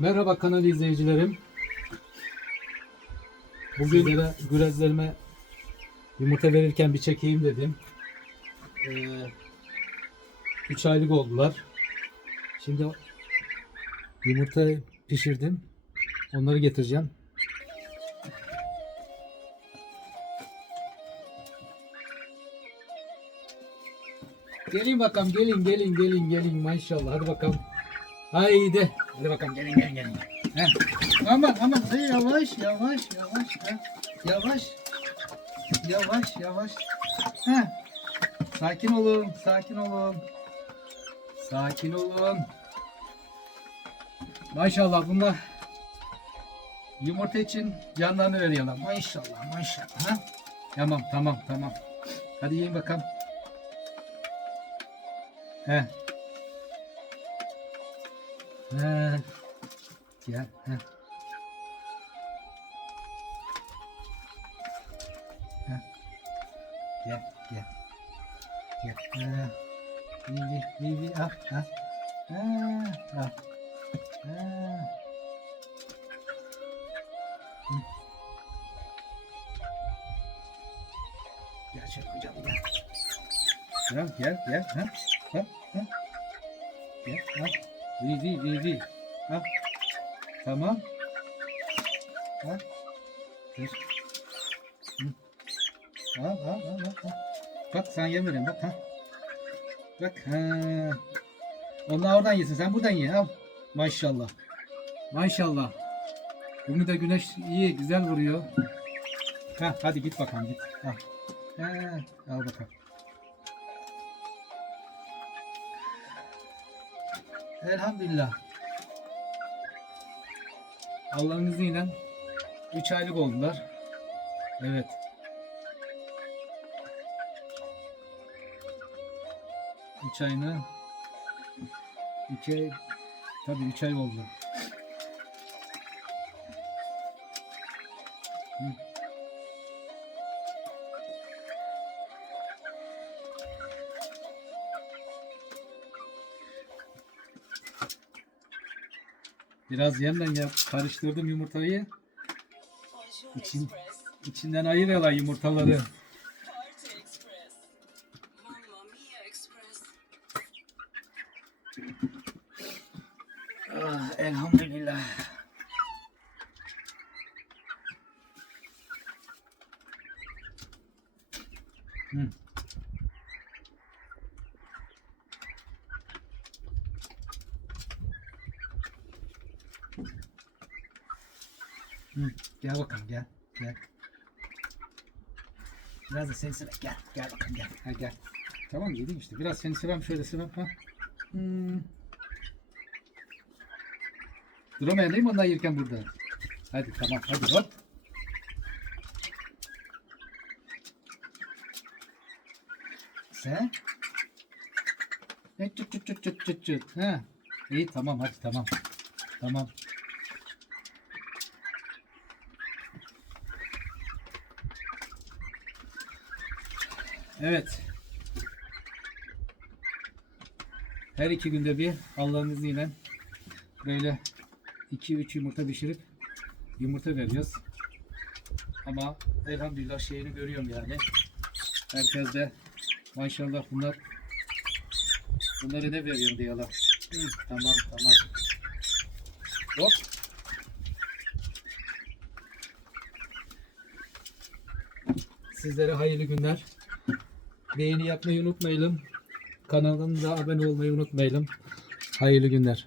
Merhaba kanal izleyicilerim. Bugün de gürezlerime yumurta verirken bir çekeyim dedim. 3 aylık oldular. Şimdi yumurta pişirdim. Onları getireceğim. Gelin bakalım gelin gelin gelin gelin maşallah hadi bakalım. Haydi. Hadi bakalım gelin gelin gelin. Heh. Aman aman hey, yavaş yavaş yavaş. Heh. Yavaş. Yavaş yavaş. Heh. Sakin olun sakin olun. Sakin olun. Maşallah bunlar yumurta için canlarını veriyorlar. Maşallah maşallah. Ha? Tamam tamam tamam. Hadi yiyin bakalım. He. He. Gel. He. He. Gel, gel. Gel. He. Vivi, Vivi, al, al. Ha, al. Ha. Hı. Gel şöyle hocam gel. Gel, gel, gel. Ha, ha, ha. Gel, al. Vivi, Vivi. Al. Tamam. Al. Dur. Hı. Al, al, al, al. Bak sen yem bak ha. Bak ha. Onlar oradan yesin sen buradan ye al. Maşallah. Maşallah. Bugün de güneş iyi güzel vuruyor. Ha hadi git bakalım git. Al. Ha, al bakalım. Elhamdülillah. Allah'ın izniyle 3 aylık oldular. Evet. Üç ayını iki ay tabii üç ay oldu. Hı. Biraz yemle yap, karıştırdım yumurtayı. İçin, içinden yumurtaları. Mamma Mia Express. Ah, elhamdülillah. Hı. Hı, Gel bakalım gel gel. Biraz da seni sıra gel gel bakalım gel. Ha, gel. Tamam yedim işte. Biraz seni sıram şöyle sıram ha. Hmm. Duramayan değil mi onlar yerken burada? Hadi tamam hadi hop. Sen? Çıt çıt çıt çıt çıt çıt. Ha. İyi tamam hadi tamam. Tamam. Evet. Her iki günde bir Allah'ın izniyle böyle 2-3 yumurta pişirip yumurta veriyoruz. Ama elhamdülillah şeyini görüyorum yani. Herkes de maşallah bunlar bunları ne veriyorum diyorlar. Hı, tamam tamam. Hop. Sizlere hayırlı günler. Beğeni yapmayı unutmayalım. Kanalımıza abone olmayı unutmayalım. Hayırlı günler.